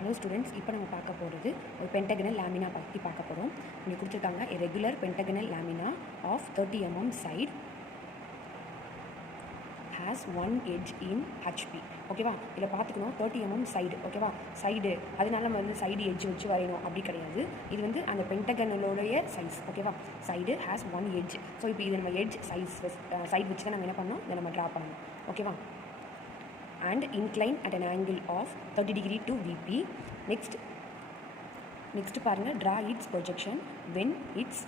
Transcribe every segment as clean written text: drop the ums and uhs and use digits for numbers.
Hello students, இப்போ நம்ம பார்க்க போகிறது ஒரு pentagonal lamina பற்றி பார்க்க போகிறோம். இங்கே கொடுத்துருக்காங்க a regular pentagonal lamina of 30 mm side has one edge in HP. ஓகேவா, இதில் பார்த்துக்கணும் 30 mm சைடு. ஓகேவா, சைடு அதனால நம்ம வந்து சைடு எட்ஜ் வச்சு வரையணும் அப்படி கிடையாது. இது வந்து அந்த பென்டகனலோடைய சைஸ். ஓகேவா, side has one edge. So இப்போ இது நம்ம எட்ஜ் சைடு வச்சு தான் நம்ம என்ன பண்ணணும், இதை நம்ம ட்ரா பண்ணணும். ஓகேவா, and incline at an angle of 30 degree to VP. Next பாருங்க, draw its projection when its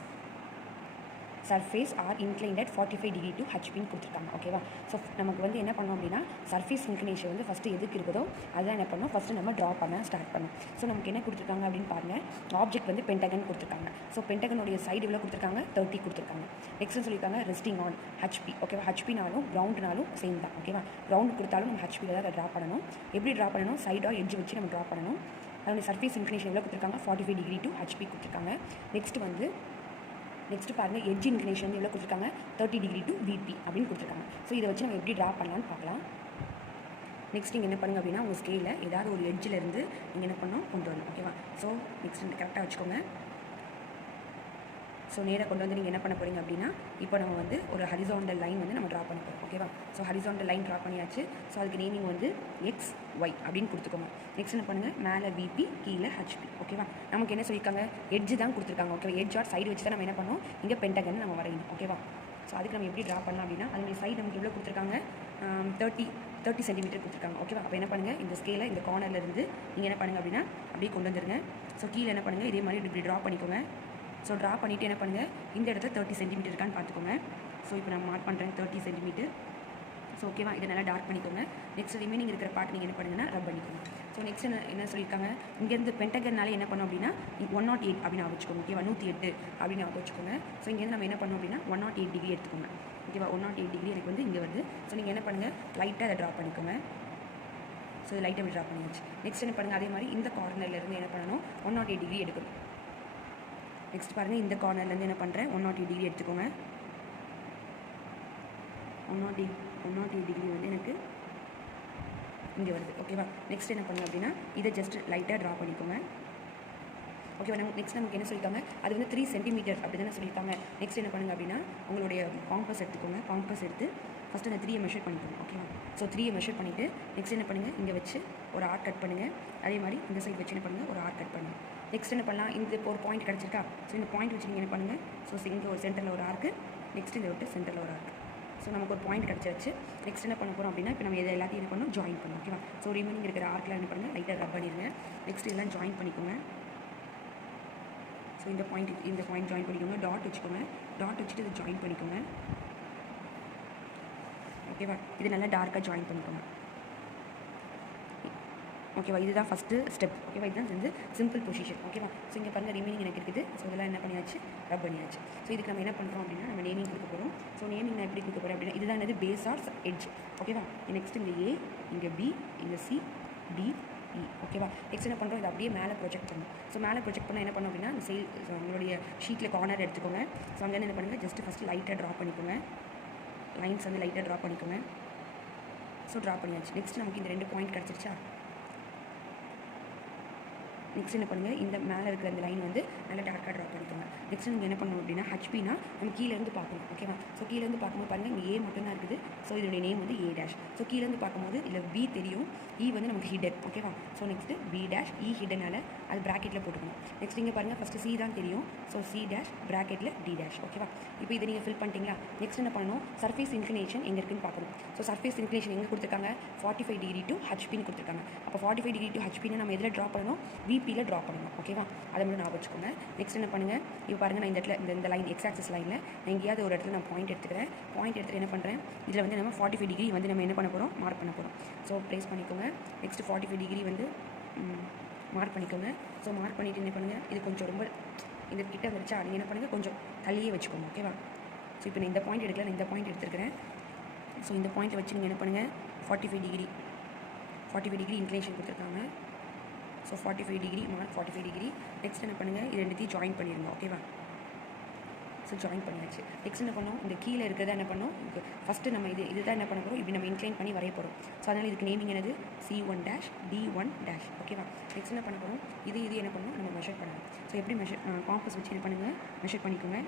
surface are inclined at 45 degree to HP கொடுத்துருக்காங்க. ஓகேவா, ஸோ நமக்கு வந்து என்ன பண்ணோம் அப்படின்னா சர்ஃபேஸ் இன்க்ளினேஷன் வந்து ஃபஸ்ட்டு எதுக்கு இருக்குதோ அதுதான் என்ன பண்ணோம், ஃபஸ்ட்டு நம்ம ட்ரா பண்ண ஸ்டார்ட் பண்ணோம். ஸோ நமக்கு என்ன கொடுத்துருக்காங்க அப்படின்னு பாருங்கள், ஆப்ஜெக்ட் வந்து பென்டகன் கொடுத்துருக்காங்க. ஸோ பென்டகனுடைய சைடு எவ்வளோ கொடுத்துருக்காங்க, 30 கொடுத்துருக்காங்க. நெக்ஸ்ட் சொல்லியிருக்காங்க ரெஸ்டிங் ஆன் ஹெச்பி. ஓகேவா, ஹெச்பினாலும் கிரவுண்ட்னாலும் சேம் தான். ஓகேவா, கிரவுண்ட் கொடுத்தாலும் நம்ம ஹெச்பியில் தான் அதை ட்ரா பண்ணணும். எப்படி ட்ரா பண்ணணும், சைடாக எட்ஜ் வச்சு நம்ம ட்ரா பண்ணணும். அதோடைய சர்ஃபேஸ் இன்க்ளினேஷன் எவ்வளோ கொடுத்துருக்காங்க, 45 டிகிரி டு ஹெச்பி கொடுத்துருக்காங்க. நெக்ஸ்ட் பாருங்கள், எட்ஜ் இன்க்ளினேஷன் வந்து எவ்வளோ கொடுத்துருக்காங்க, 30 டிகிரி டு விபி அப்படின்னு கொடுத்துருக்காங்க. ஸோ இதை வச்சு நம்ம எப்படி ட்ரா பண்ணலான்னு பார்க்கலாம். நெக்ஸ்ட் நீங்கள் என்ன பண்ணுங்க அப்படின்னா உங்கள் ஸ்கேலில் ஏதாவது ஒரு எட்ஜிலேருந்து நீங்கள் என்ன பண்ணணும், கொண்டு வரணும். ஓகேவா, ஸோ நெக்ஸ்ட் கரெக்டாக வச்சுக்கோங்க. ஸோ நேராக கொண்டு வந்து நீங்கள் என்ன பண்ண போகிறீங்க அப்படின்னா இப்போ நம்ம வந்து ஒரு ஹரிசாண்டல் லைன் வந்து நம்ம ட்ரா பண்ண போகிறோம். ஓகேவா, ஸோ ஹரிசாண்டல் லைன் ட்ரா பண்ணியாச்சு. ஸோ அதுக்கு நேமிங் வந்து எக்ஸ் ஒய் அப்படின்னு கொடுத்துக்கோங்க. நெக்ஸ்ட் என்ன பண்ணுங்கள், மேலே விபி கீழே ஹெச்பி. ஓகேவா, நமக்கு என்ன சொல்லியிருக்காங்க, எட்ஜ் தான் கொடுத்துருக்காங்க. ஓகேவா, எட்ஜ் ஆர் சைடு வச்சு தான் நம்ம என்ன பண்ணோம், இங்கே பென்டகன் நம்ம வரையணும். ஓகேவா, ஸோ அதுக்கு நம்ம எப்படி ட்ரா பண்ணலாம் அப்படின்னா அதனுடைய சைடு நமக்கு எவ்வளோ கொடுத்துருக்காங்க, 30 சென்டிமீட்டர் கொடுத்துருக்காங்க. ஓகேவா, அப்போ என்ன பண்ணுங்கள், இந்த ஸ்கேலை இந்த கார்னர்லேருந்து நீங்கள் என்ன பண்ணுங்கள் அப்படின்னா அப்படியே கொண்டு வந்துருங்க. ஸோ கீழே என்ன பண்ணுங்கள், இதே மாதிரி இப்படி ட்ரா பண்ணிக்கோங்க. ஸோ ட்ரா பண்ணிவிட்டு என்ன பண்ணுங்கள், இந்த இடத்துல 30 சென்டிமீட்டர் இருக்கான்னு பார்த்துக்கோங்க. ஸோ இப்போ நான் மார்க் பண்ணுறேன் 30 சென்டிமீட்டர். ஸோ ஓகேவா, இதை நல்லா டார்க் பண்ணிக்கோங்க. நெக்ஸ்ட் ரிமைனிங் இருக்கிற பார்ட் நீங்கள் என்ன பண்ணுங்கன்னா ரப் பண்ணிக்கோங்க. ஸோ நெக்ஸ்ட் என்ன சொல்லியிருக்காங்க, இங்கேருந்து பென்டகன்னால என்ன பண்ணோம் அப்படின்னா 108 அப்படின்னு வச்சுக்கோங்க. ஓகேவா, 108 அப்படின்னு வச்சுக்கோங்க. ஸோ இங்கேருந்து நம்ம என்ன பண்ணோம் அப்படின்னா 108 டிகிரி எடுத்துக்கோங்க. ஓகேவா, 108 டிகிரி எனக்கு வந்து இங்கே வருது. ஸோ நீங்கள் என்ன பண்ணுங்கள், லைட்டாக அதை ட்ரா பண்ணிக்கோங்க. ஸோ இது லைட்டாக ட்ரா பண்ணியாச்சு. நெக்ஸ்ட் என்ன பண்ணுங்கள், அதே மாதிரி இந்த கார்னர்லேருந்து என்ன பண்ணணும், 108 டிகிரி எடுக்கணும். நெக்ஸ்ட் பாருங்கள், இந்த கார்னர்லேருந்து என்ன பண்ணுறேன், 108 டிகிரி எடுத்துக்கோங்க. 108 டிகிரி வந்து எனக்கு இங்கே வருது. ஓகேவா, நெக்ஸ்ட் என்ன பண்ணுங்க அப்படின்னா இதை ஜஸ்ட் லைட்டாக ட்ரா பண்ணிக்கோங்க. ஓகேவா, நெக்ஸ்ட் நமக்கு என்ன சொல்லியிருக்காங்க, அது வந்து 3 சென்டிமீட்டர் அப்படி தானே சொல்லியிருக்காங்க. நெக்ஸ்ட் என்ன பண்ணுங்க அப்படின்னா உங்களுடைய காம்பஸ் எடுத்துக்கோங்க. காம்பஸ் எடுத்து ஃபஸ்ட்டு அந்த 3 மெஷர் பண்ணிக்கோங்க. ஓகேவா, ஸோ 3 மெஷர் பண்ணிவிட்டு நெக்ஸ்ட் என்ன பண்ணுங்கள், இங்கே வச்சு ஒரு ஆர்க் கட் பண்ணுங்கள். அதே மாதிரி இந்த சைடு வச்சு என்ன பண்ணுங்கள், ஒரு ஆர்க் கட் பண்ணுங்கள். நெக்ஸ்ட் என்ன பண்ணலாம், இந்த ஒரு பாயிண்ட் கிடச்சிருக்கா. ஸோ இந்த பாயிண்ட் வச்சு நீங்கள் என்ன பண்ணுங்கள், ஸோ இங்கே ஒரு சென்டரில் ஒரு ஆர்க்கு, நெக்ஸ்ட் இந்த விட்டு சென்டரில் ஒரு ஆர்க்கு. ஸோ நமக்கு ஒரு பாயிண்ட் கிடச்சிருச்சு. நெக்ஸ்ட் என்ன பண்ண போகிறோம் அப்படின்னா இப்போ நம்ம இதை எல்லாத்தையும் என்ன பண்ணணும், ஜாயின் பண்ணணும். ஓகேவா, ஸோ ரிமைனிங் இருக்கிற ஆர்க்கில் என்ன பண்ணுங்கள், லைட்டாக ரப் பண்ணிடுங்க. நெக்ஸ்ட் எல்லாம் ஜாயின் பண்ணிக்கோங்க. ஸோ இந்த பாயிண்ட் ஜாயின் பண்ணிக்கோங்க. டாட் வச்சுக்கோங்க. டாட் வச்சுட்டு இதை ஜாயின் பண்ணிக்கோங்க. ஓகேவா, இது நல்லா டார்க்காக ஜாயின் பண்ணிக்கோங்க. ஓகேவா, இதுதான் ஃபஸ்ட்டு ஸ்டெப். ஓகேவா, இதுதான் வந்து சிம்பிள் பொசிஷன். ஓகேவா, ஸோ இங்கே பாருங்கள் ரிமைனிங் எனக்கு இருக்குது. ஸோ இதெல்லாம் என்ன பண்ணியாச்சு, ரப் பண்ணியாச்சு. ஸோ இதுக்கு நம்ம என்ன பண்ணுறோம் அப்படின்னா நம்ம நேமிங் கொடுக்க போகிறோம். ஸோ நேமிங் நான் எப்படி கொடுக்க போகிறேன் அப்படின்னா இதுதான் என்னது, பேஸ் ஆர் எட்ஜ். ஓகேவா, நெக்ஸ்ட் இங்கே ஏ, இங்கே பி, இங்கே சி, டி, இ. ஓகேவா, நெக்ஸ்ட் என்ன பண்ணுறோம், இது அப்படியே மேலே ப்ரொஜெக்ட் பண்ணணும். ஸோ மேலே ப்ரொஜெக்ட் பண்ணால் என்ன பண்ணோம் அப்படின்னா இந்த உங்களுடைய ஷீட்டில் கார்னர் எடுத்துக்கோங்க. ஸோ அங்கே என்ன பண்ணுங்கள், ஜஸ்ட்டு ஃபஸ்ட்டு லைட்டாக ட்ரா பண்ணிக்கோங்க. லைன்ஸ் வந்து லைட்டாக ட்ரா பண்ணிக்கோங்க. ஸோ ட்ரா பண்ணியாச்சு. நெக்ஸ்ட் நமக்கு இந்த 2 பாயிண்ட் கிடச்சிருச்சா. நெக்ஸ்ட் என்ன பண்ணுங்கள், இந்த மேலே இருக்கிற இந்த லைன் வந்து நல்லா டார்க்காக ட்ரா பண்ணிக்கோங்க. நெக்ஸ்ட் நீங்கள் என்ன பண்ணணும் அப்படின்னா ஹெச்பினா நம்ம கீழேருந்து பார்க்கணும். ஓகேவா, ஸோ கீழேருந்து பார்க்கும்போது பாருங்கள் இங்கே ஏ மட்டும்தான் இருக்குது. ஸோ இதோடைய நேம் வந்து ஏ டேஷ். ஸோ கீழேருந்து பார்க்கும்போது இல்லை பி தெரியும், இ வந்து நமக்கு ஹிடன். ஓகேவா, so next B dash E ஹிடனால் அது ப்ராக்கெட்டில் போட்டுக்கணும். நெக்ஸ்ட் இங்கே பாருங்கள் ஃபஸ்ட்டு சி தான் தெரியும். ஸோ சி டேஷ் ப்ராக்கெட்டில் டி டேஷ். ஓகேவா, இப்போ இதை நீங்கள் ஃபில் பண்ணிட்டீங்களா. நெக்ஸ்ட் என்ன பண்ணணும், சர்ஃபேஸ் இன்க்ளினேஷன் எங்கே இருக்குன்னு பார்க்கணும். ஸோ சர்ஃபேஸ் இன்க்ளினேஷன் எங்கே கொடுத்துருக்காங்க, 45 டிகிரி டு ஹெச்பின்னு கொடுத்துருக்காங்க. அப்போ 45 டிகிரி டு ஹெச்பின்னு நம்ம எதில் ட்ரா பண்ணணும், விபியில் ட்ரா பண்ணணும். ஓகேவா, அதை மட்டும் நான் வச்சுக்கோங்க. நெக்ஸ்ட் என்ன பண்ணுங்கள், இப்போ பாருங்கள் நான் இந்த இடத்துல இந்த லைன் எக்ஸ் ஆக்சிஸ் லைனில் நான் எங்கேயாவது ஒரு இடத்துல நான் பாயிண்ட் எடுத்துக்கிறேன். பாயிண்ட் எடுத்துகிட்டு என்ன பண்ணுறேன், இதில் வந்து நம்ம 45 டிகிரி வந்து நம்ம என்ன பண்ண போகிறோம், மார்க் பண்ண போகிறோம். ஸோ ப்ளேஸ் பண்ணிக்கோங்க. நெக்ஸ்ட் 45 டிகிரி வந்து மார்க் பண்ணிக்கோங்க. ஸோ மார்க் பண்ணிவிட்டு என்ன பண்ணுங்கள், இது கொஞ்சம் ரொம்ப இந்த கிட்ட வந்துருச்சா, நீங்கள் என்ன பண்ணுங்கள், கொஞ்சம் தள்ளியே வச்சுக்கோங்க. ஓகேவா, ஸோ இப்போ நான் இந்த பாயிண்ட் எடுக்கல, நான் இந்த பாயிண்ட் எடுத்துருக்கிறேன். ஸோ இந்த பாயிண்ட்டை வச்சு நீங்கள் என்ன பண்ணுங்கள், 45 டிகிரி இன்க்ளினேஷன் கொடுத்துருக்காங்க. So 45 degree mark 45 degree. Next என்ன பண்ணுங்கள், இது ரெண்டுத்தையும் ஜாயின் பண்ணிடுங்க. ஓகேவா, ஸோ ஸோ ஜாயின் பண்ணியாச்சு. நெக்ஸ்ட் என்ன பண்ணோம், இந்த கீழே இருக்கிறத என்ன பண்ணோம், ஃபஸ்ட்டு நம்ம இதுதான் என்ன பண்ண போகிறோம், இப்படி நம்ம இன்க்ளைன் பண்ணி வரைய போகிறோம். ஸோ அதனால் இதுக்கு நேமிங் என்னது C1 டேஷ் D1 டேஷ். ஓகேவா. நெக்ஸ்ட் என்ன பண்ண போகிறோம், இது என்ன பண்ணணும், நம்ம மெஷர் பண்ணணும். ஸோ எப்படி காம்பஸ் வச்சு என்ன பண்ணுங்கள், மெஷர் பண்ணிக்கோங்க.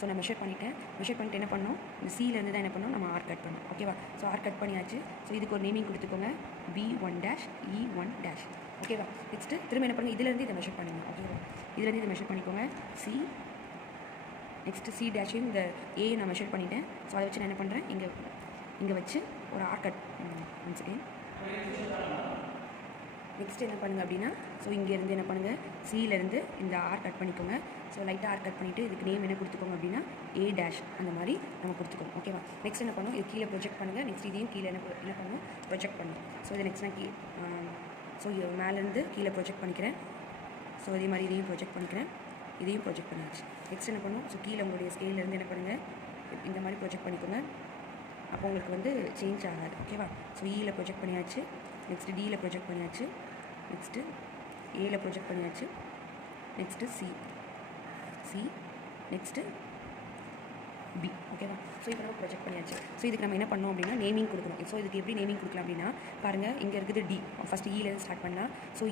ஸோ நான் மெஷர் பண்ணிவிட்டு என்ன பண்ணணும், இந்த சியிலேருந்து தான் என்ன பண்ணணும், நம்ம ஆர் கட் பண்ணணும். ஓகேவா. ஸோ ஆர் கட் பண்ணியாச்சு. ஸோ இதுக்கு ஒரு நேமிங் கொடுத்துக்கோங்க, B1 டேஷ் E1 டேஷ். ஓகேவா. நெக்ஸ்ட்டு திரும்ப என்ன பண்ணுங்கள், இதுலேருந்து இதை மெஷர் பண்ணுங்கள். ஓகேவா. இதுலேருந்து இதை மெஷர் பண்ணிக்கோங்க, சி. நெக்ஸ்ட்டு சி டேஷையும் இந்த ஏ நான் மெஷர் பண்ணிட்டேன். ஸோ அதை வச்சு நான் என்ன பண்ணுறேன், இங்கே வச்சு ஒரு arc cut one second. Next என்ன பண்ணுங்கள் அப்படின்னா, ஸோ இங்கேருந்து என்ன பண்ணுங்கள், சியிலேருந்து இந்த ஆர் கட் பண்ணிக்கோங்க. ஸோ லைட்டாக ஆர் கட் பண்ணிவிட்டு இதுக்கு நேம் என்ன கொடுத்துக்கோங்க அப்படின்னா ஏ டேஷ் அந்த மாதிரி நம்ம கொடுத்துக்கோங்க. ஓகேவா. நெக்ஸ்ட் என்ன பண்ணும், இது கீழே ப்ரொஜெக்ட் பண்ணுங்கள். நெக்ஸ்ட் இதையும் கீழே என்ன பண்ணணும், ப்ரொஜெக்ட் பண்ணணும். ஸோ இது நெக்ஸ்ட் நான் ஸோ மேலேருந்து கீழே ப்ரொஜெக்ட் பண்ணிக்கிறேன். ஸோ இதே மாதிரி இதையும் ப்ரொஜெக்ட் பண்ணிக்கிறேன், இதையும் ப்ரொஜெக்ட் பண்ணியாச்சு. நெக்ஸ்ட் என்ன பண்ணும், ஸோ கீழே உங்களுடைய ஸ்கேலேருந்து என்ன பண்ணுங்கள், இந்த மாதிரி ப்ரொஜெக்ட் பண்ணிக்கோங்க. அப்போ உங்களுக்கு வந்து சேஞ்ச் ஆகாது. ஓகேவா. ஸோ ஈயில் ப்ரொஜெக்ட் பண்ணியாச்சு. நெக்ஸ்ட்டு டியில் ப்ரொஜெக்ட் பண்ணியாச்சு. நெக்ஸ்ட்டு ஏயில் ப்ரொஜெக்ட் பண்ணியாச்சு. Next C. Next B. ஓகேவா. ஸோ இப்போ நம்ம ப்ரொஜெக்ட் பண்ணியாச்சு. ஸோ இதுக்கு நம்ம என்ன பண்ணோம் அப்படின்னா நேமிங் கொடுக்கணும். ஸோ இதுக்கு எப்படி நேமிங் கொடுக்கலாம் அப்படின்னா, பாருங்கள் இங்கே இருக்குது டி, ஃபஸ்ட்டு ஈலேருந்து ஸ்டார்ட் பண்ணால். ஸோ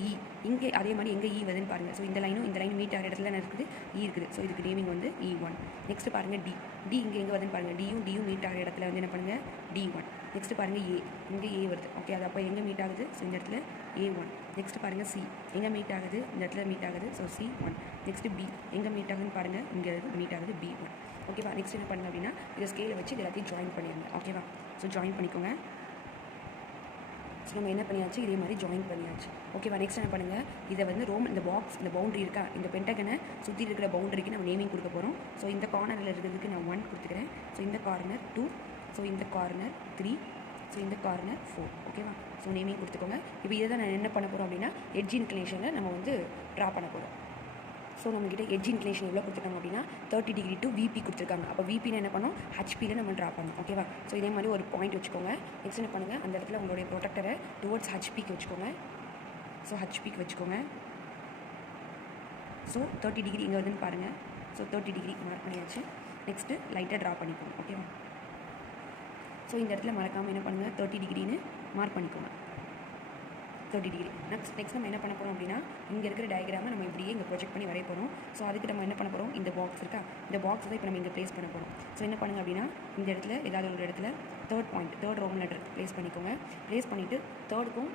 இங்கே அதே மாதிரி எங்கே வருதுன்னு பாருங்கள். ஸோ இந்த லைன் மீட் ஆகிற இடத்துல என்ன இருக்குது, இருக்குது. ஸோ இதுக்கு நேமிங் வந்து E1. நெக்ஸ்ட்டு பாருங்கள் டி இங்கே வருதுன்னு பாருங்கள். டியும் மீட் ஆகிற இடத்துல வந்து என்ன பண்ணுங்கள், D1. நெக்ஸ்ட்டு பாருங்கள் இங்கே ஏ வருது. ஓகே. அது அப்போ எங்கே மீட் ஆகுது, ஸோ இந்த இடத்துல A1. நெக்ஸ்ட்டு பாருங்கள் சி எங்கே மீட் ஆகுது, இந்த இடத்துல மீட் ஆகுது. So C1. நெக்ஸ்ட்டு பி எங்கே மீட் ஆகுதுன்னு பாருங்கள், இங்கே மீட் ஆகுது B1. ஓகேவா. நெக்ஸ்ட் என்ன பண்ணுங்க அப்படின்னா, இதை ஸ்கேலை வச்சு எல்லாத்தையும் ஜாயின் பண்ணிடுங்க. ஓகேவா. ஸோ ஜாயின் பண்ணிக்கோங்க. ஸோ நம்ம என்ன பண்ணியாச்சு, இதே மாதிரி ஜாயின் பண்ணியாச்சு. ஓகேவா. நெக்ஸ்ட் என்ன பண்ணுங்கள், இதை வந்து இந்த பாக்ஸ், இந்த பவுண்டரி இருக்கா, இந்த பென்டகனை சுற்றி இருக்கிற பவுண்டரிக்கு நம்ம நேமிங் கொடுக்க போகிறோம். ஸோ இந்த கார்னரில் இருக்கிறதுக்கு நான் 1 கொடுத்துக்கிறேன். ஸோ இந்த கார்னர் 2. ஸோ இந்த கார்னர் 3. ஸோ இந்த கார்னர் 4. ஓகேவா. ஸோ நேமிங் கொடுத்துக்கோங்க. இப்போ இதை தான் நான் என்ன பண்ண போகிறோம் அப்படின்னா, எட்ஜ் இன்க்ளினேஷனில் நம்ம வந்து ட்ரா பண்ண போகிறோம். ஸோ நம்மக்கிட்ட எட்ஜ் இன்க்ளினேஷன் எவ்வளோ கொடுத்துருக்காங்க அப்படின்னா 30 டிகிரி டு VP கொடுத்துருக்காங்க. அப்போ VPன்னு என்ன பண்ணோம், HPயில் நம்ம ட்ரா பண்ணணும். ஓகேவா. ஸோ இதே மாதிரி ஒரு பாயிண்ட் வச்சுக்கோங்க. நெக்ஸ்ட் என்ன பண்ணுங்கள், அந்த இடத்துல உங்களுடைய ப்ரொடக்டரை டுவர்ட்ஸ் HPக்கு வச்சுக்கோங்க. ஸோ HPக்கு வச்சுக்கோங்க. ஸோ 30 டிகிரி இங்கே வருதுன்னு பாருங்கள். ஸோ 30 டிகிரி மார்க் பண்ணியாச்சு. நெக்ஸ்ட்டு லைட்டாக ட்ரா பண்ணிக்கோங்க. ஓகேவா. ஸோ இந்த இடத்துல மறக்காமல் என்ன பண்ணுங்கள், 30 டிகிரின்னு மார்க் பண்ணிக்கோங்க. 30 டிகிரி. நெக்ஸ்ட் நம்ம என்ன பண்ண போகிறோம் அப்படின்னா, இங்கே இருக்கிற டயக்ராமை நம்ம இப்படியே இங்கே ப்ரொஜெக்ட் பண்ணி வரைய போகிறோம். ஸோ அதுக்கு நம்ம என்ன பண்ண போகிறோம், இந்த பாக்ஸ் இருக்கா, இந்த பாக்ஸ் தான் இப்போ நம்ம இங்கே ப்ளேஸ் பண்ண போகிறோம். ஸோ என்ன பண்ணுங்க அப்படின்னா, இந்த இடத்துல ஏதாவது ஒரு இடத்துல தேர்ட் ரோம் லெட்டர் ப்ளேஸ் பண்ணிக்கோங்க. ப்ளேஸ் பண்ணிவிட்டு தேர்டுக்கும்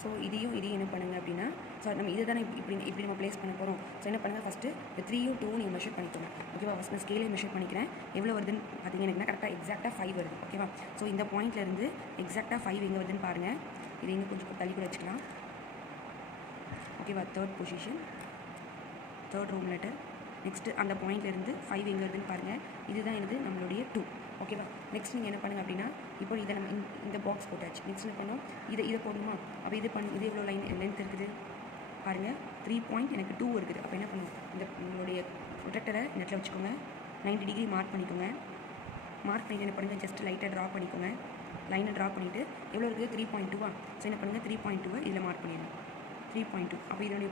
ஸோ இதையும் என்ன பண்ணுங்கள் அப்படின்னா, ஸோ நம்ம இதை தானே இப்படி நம்ம ப்ளேஸ் பண்ண போகிறோம். ஸோ என்ன பண்ணுங்கள், ஃபஸ்ட்டு இந்த 3யும் 2வும் நீங்கள் மெஷர் பண்ணிக்கோங்க. ஓகேவா. ஃபஸ்ட் நான் ஸ்கேலே மெஷர் பண்ணிக்கிறேன். எவ்வளோ வருதுன்னு பார்த்தீங்கன்னா எனக்கு கரெக்டாக எக்ஸாக்டாக 5 வருது. ஓகேவா. ஸோ இந்த பாயிண்ட்லேருந்து எக்ஸாக்டாக 5 எங்கே வருதுன்னு பாருங்கள். இதை இங்கே கொஞ்சம் தள்ளி கூட வச்சுக்கலாம். ஓகேவா. Third position, third row letter. Next அந்த பாயிண்ட்லேருந்து 5 எங்கே வருதுன்னு பாருங்கள். இதுதான் எனது நம்மளுடைய 2. ஓகேவா. நெக்ஸ்ட் நீங்கள் என்ன பண்ணுங்கள் அப்படின்னா, இப்போ இதை நம்ம இந்த பாக்ஸ் போட்டாச்சு. நெக்ஸ்ட் என்ன பண்ணோம், இதை போடணுமா. அப்போ இது எவ்வளோ லென்த் இருக்குது பாருங்கள். 3.2 இருக்குது. அப்போ என்ன பண்ணுவோம், இந்த உங்களுடைய ப்ரொடக்டரை இந்த இடத்துல வச்சுக்கோங்க. 90 டிகிரி மார்க் பண்ணிக்கோங்க. மார்க் பண்ணிட்டு என்ன பண்ணுங்கள், ஜஸ்ட் லைட்டாக ட்ரா பண்ணிக்கோங்க. லைனை ட்ரா பண்ணிவிட்டு எவ்வளோ இருக்குது, 3.2. ஸோ என்ன பண்ணுங்கள், 3.2 இதில் மார்க் பண்ணிடணும். 3.2. அப்போ இதனுடைய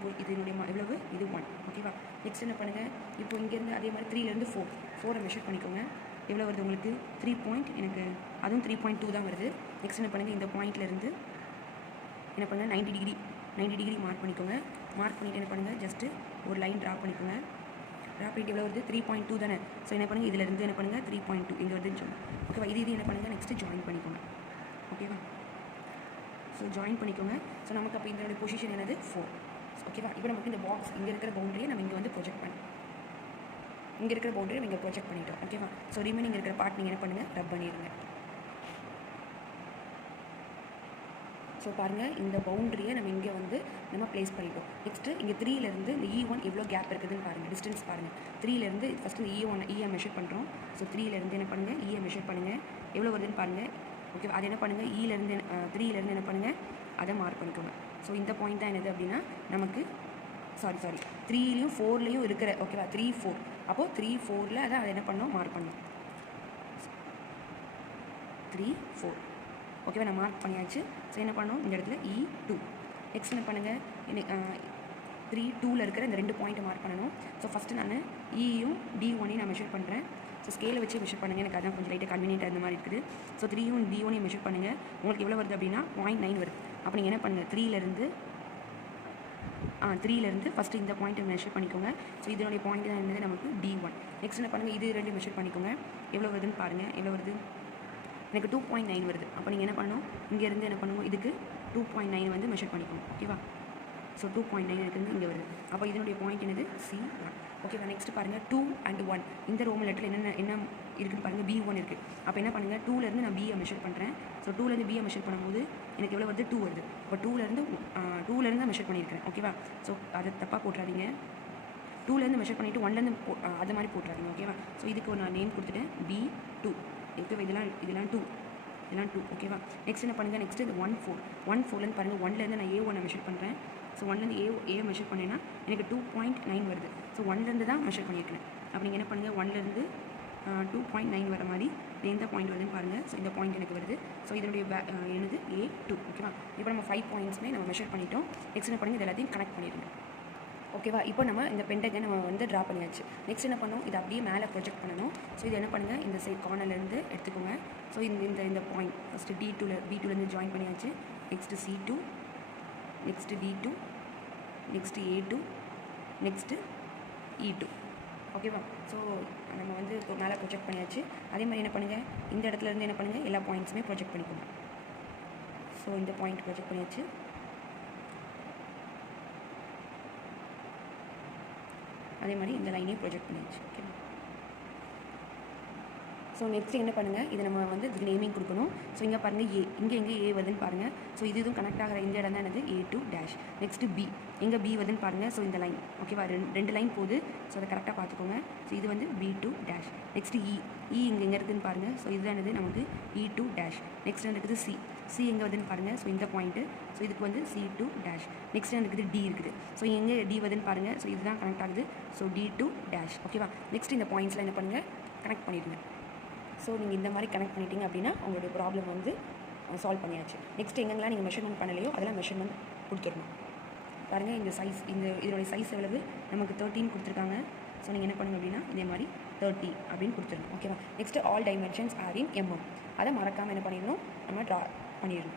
எவ்வளவு, இது 1. ஓகேவா. நெக்ஸ்ட் என்ன பண்ணுங்கள், இப்போ இங்கேருந்து அதே மாதிரி 3லேருந்து 4 மெஷர் பண்ணிக்கோங்க. எவ்வளோ வருது உங்களுக்கு, 3 எனக்கு அதுவும் 3.2 தான் வருது. நெக்ஸ்ட் என்ன பண்ணுங்கள், இந்த பாயிண்ட்லேருந்து என்ன பண்ணுங்கள், 90 டிகிரி மார்க் பண்ணிக்கோங்க. மார்க் பண்ணிவிட்டு என்ன பண்ணுங்கள், ஜஸ்ட்டு ஒரு லைன் ட்ரா பண்ணிக்கோங்க. ட்ரா பண்ணிட்டு எவ்வளோ வருது, 3.2 தானே. ஸோ என்ன பண்ணுங்கள், இதிலேருந்து என்ன பண்ணுங்கள், 3.2 இங்கே வருதுன்னு சொல்லுங்கள். ஓகேவா. இது என்ன பண்ணுங்கள், நெக்ஸ்ட்டு ஜாயின் பண்ணிக்கோங்க. ஓகேவா. ஸோ ஜாயின் பண்ணிக்கோங்க. ஸோ நமக்கு அப்போ இதனுடைய பொசிஷன் என்னது, 4. ஓகேவா. இப்போ நமக்கு இந்த பாக்ஸ் இங்கே இருக்கிற பவுண்டரியை நம்ம இங்கே வந்து ப்ரொஜெக்ட் பண்ணோம். இங்கே இருக்கிற பவுண்டரியை நம்ம இங்கே ப்ரொஜெக்ட் பண்ணிட்டோம். ஓகேவா. ஸோ ரிமைனிங் இருக்கிற பார்ட் நீங்கள் என்ன பண்ணுங்கள், ரப் பண்ணிடுங்க. ஸோ பாருங்கள், இந்த பவுண்டரியை நம்ம இங்கே வந்து நம்ம ப்ளேஸ் பண்ணிட்டோம். நெக்ஸ்ட்டு இங்கே 3லேருந்து இந்த E1 எவ்வளோ கேப் இருக்குதுன்னு பாருங்கள். டிஸ்டன்ஸ் பாருங்கள். 3லேருந்து ஃபஸ்ட்டு இந்த E மெஷர் பண்ணுறோம். ஸோ 3லேருந்து என்ன பண்ணுங்கள், E மெஷர் பண்ணுங்கள். எவ்வளோ வருதுன்னு பாருங்கள். ஓகே. அது என்ன பண்ணுங்கள், 3லேருந்து என்ன பண்ணுங்கள், அதை மார்க் பண்ணிக்கோங்க. ஸோ இந்த பாயிண்ட் தான் என்னது அப்படின்னா நமக்கு சாரி 3லேயும் 4லேயும் இருக்கிற, ஓகேவா, 3, 4. அப்போது 3, 4ல் அதை என்ன பண்ணோம், மார்க் பண்ணோம். 3, 4. ஓகேவா. நான் மார்க் பண்ணியாச்சு. ஸோ என்ன பண்ணோம், இந்த இடத்துல E2. நெக்ஸ்ட் என்ன பண்ணுங்கள், 3, 2ல் இருக்கிற இந்த 2 பாயிண்ட்டை மார்க் பண்ணணும். ஸோ ஃபஸ்ட்டு நான் ஈயும் D1ஐயும் நான் மெஷர் பண்ணுறேன். ஸோ ஸ்கேலை வச்சு மெஷர் பண்ணுங்கள், எனக்கு அதான் கொஞ்சம் லைட்டாக கன்வீனியன்ட் அந்த மாதிரி இருக்குது. ஸோ 3யும் D1ஐயும் மெஷர் பண்ணுங்கள். உங்களுக்கு எவ்வளோ வருது அப்படின்னா 0.9 வருது. அப்போ நீங்கள் என்ன பண்ணுங்கள், 3லேருந்து ஃபஸ்ட்டு இந்த பாயிண்ட்டை மெஷர் பண்ணிக்கோங்க. ஸோ இதனுடைய பாயிண்ட் தான் என்னது நமக்கு D1. நெக்ஸ்ட் என்ன பண்ணுங்கள், இது 2 மெஷர் பண்ணிக்கோங்க. எவ்வளோ வருதுன்னு பாருங்கள். எவ்வளோ வருது, எனக்கு 2.9 வருது. அப்போ நீங்கள் என்ன பண்ணணும், இங்கேருந்து என்ன பண்ணுவோம், இதுக்கு 2.9 வந்து மெஷர் பண்ணிக்கணும். ஓகேவா? ஸோ 2.9 இருக்குது இங்கே வருது. அப்போ இதனுடைய பாயிண்ட் என்னது, C1. ஓகேவா? நெக்ஸ்ட் பாருங்கள் 2 and 1. இந்த ரோமன் லெட்டரில் என்ன இருக்குதுன்னு பாருங்கள், B1 இருக்குது. அப்போ என்ன பண்ணுங்கள், 2லேருந்து நான் B மெஷர் பண்ணுறேன். ஸோ 2லேருந்து B மெஷர் பண்ணும்போது எனக்கு எவ்வளோ வருது, 2 வருது. இப்போ 2லேருந்து தான் மெஷர் பண்ணியிருக்கிறேன். ஓகேவா? ஸோ அதை தப்பாக போட்டுறாதீங்க. 2லேருந்து மெஷர் பண்ணிவிட்டு 1லேருந்து அது மாதிரி போட்டுறாதீங்க. ஓகேவா? ஸோ இதுக்கு நான் நேம் கொடுத்துட்டேன் B2. ஓகேவா? இதெல்லாம் 2. ஓகேவா? நெக்ஸ்ட் என்ன பண்ணுங்கள், நெக்ஸ்ட் இது 1.4லேருந்து பாருங்கள், 1லேருந்து நான் A1 மெஷர் பண்ணுறேன். ஸோ 1லேருந்து A மெஷர் பண்ணேன்னா எனக்கு 2.9 வருது. ஸோ 1லேருந்து தான் மெஷர் பண்ணியிருக்கேன். அப்போ நீங்கள் என்ன பண்ணுங்கள், 1லேருந்து 2.9 வர மாதிரி எந்த பாயிண்ட் வருதுன்னு பாருங்கள். ஸோ இந்த பாயிண்ட் எனக்கு வருது. ஸோ இதனுடைய என்னது A2. ஓகேவா? இப்போ நம்ம 5 பாயிண்ட்ஸ்மே நம்ம மெஷர் பண்ணிட்டோம். நெக்ஸ்ட் என்ன பண்ணுங்கள், இது எல்லாத்தையும் கனெக்ட் பண்ணிடுங்க. ஓகேவா? இப்போ நம்ம இந்த பென்டகன் நம்ம வந்து ட்ரா பண்ணியாச்சு. நெக்ஸ்ட் என்ன பண்ணணும், இதை அப்படியே மேலே ப்ரொஜெக்ட் பண்ணணும். ஸோ இது என்ன பண்ணுங்கள், இந்த சைட் கார்னர்லேருந்து எடுத்துக்கோங்க. ஸோ இந்த பாயிண்ட் ஃபஸ்ட்டு B2லேருந்து ஜாயின் பண்ணியாச்சு. Next C2, next D2, next A2, next E2. ஓகேவா? ஸோ நம்ம வந்து மேலே ப்ரொஜெக்ட் பண்ணியாச்சு. அதே மாதிரி என்ன பண்ணுங்கள், இந்த இடத்துலேருந்து என்ன பண்ணுங்கள், எல்லா பாயிண்ட்ஸுமே ப்ரொஜெக்ட் பண்ணிக்கோங்க. ஸோ இந்த பாயிண்ட் ப்ரொஜெக்ட் பண்ணியாச்சு. அதே மாதிரி இந்த லைனையும் ப்ரொஜெக்ட் பண்ணியாச்சு. ஓகேவா? ஸோ நெக்ஸ்ட் என்ன பண்ணுங்கள், இது நம்ம வந்து இதுக்கு நேமிங் கொடுக்கணும். ஸோ இங்கே பாருங்கள் A, எங்கே A வருதுன்னு பாருங்கள். ஸோ இதுவும் கனெக்ட் ஆகிற இந்த இடம் தான் என்னது A2-. நெக்ஸ்ட்டு B, எங்கே B வருதுன்னு பாருங்கள். ஸோ இந்த லைன். ஓகேவா? ரெண்டு லைன் போகுது. ஸோ அதை கரெக்டாக பார்த்துக்கோங்க. ஸோ இது வந்து B2-. நெக்ஸ்ட்டு E எங்கே இருக்குதுன்னு பாருங்கள். ஸோ இதுதான் என்னது நமக்கு E2-. நெக்ஸ்ட் இருக்குது C எங்கே வருதுன்னு பாருங்கள். ஸோ இந்த பாயிண்ட்டு. ஸோ இதுக்கு வந்து C2-. நெக்ஸ்ட் இருக்குது D இருக்குது. ஸோ எங்கே D வருதுன்னு பாருங்கள். ஸோ இதுதான் கனெக்ட் ஆகுது. So D2-. ஓகேவா? நெக்ஸ்ட் இந்த பாயிண்ட்ஸில் என்ன பண்ணுங்கள், கனெக்ட் பண்ணிடுங்க. ஸோ நீங்கள் இந்த மாதிரி கனெக்ட் பண்ணிட்டீங்க அப்படின்னா உங்களுடைய ப்ராப்ளம் வந்து சால்வ் பண்ணியாச்சு. நெக்ஸ்ட் எங்கெங்கெல்லாம் நீங்கள் மெஷர்மெண்ட் பண்ணலையோ அதெல்லாம் மெஷர்மெண்ட் கொடுத்துடணும். பாருங்கள் இந்த சைஸ், இதோடைய சைஸ் எவ்வளவு நமக்கு 13 கொடுத்துருக்காங்க. ஸோ நீங்கள் என்ன பண்ணுங்க அப்படின்னா இதே மாதிரி 30 அப்படின்னு கொடுத்துருங்க. ஓகேவா? நெக்ஸ்ட்டு ஆல் டைமென்ஷன்ஸ் ஆர் இன் mm. அதை மறக்காமல் என்ன பண்ணிடணும், நம்ம ட்ரா பண்ணிடணும்.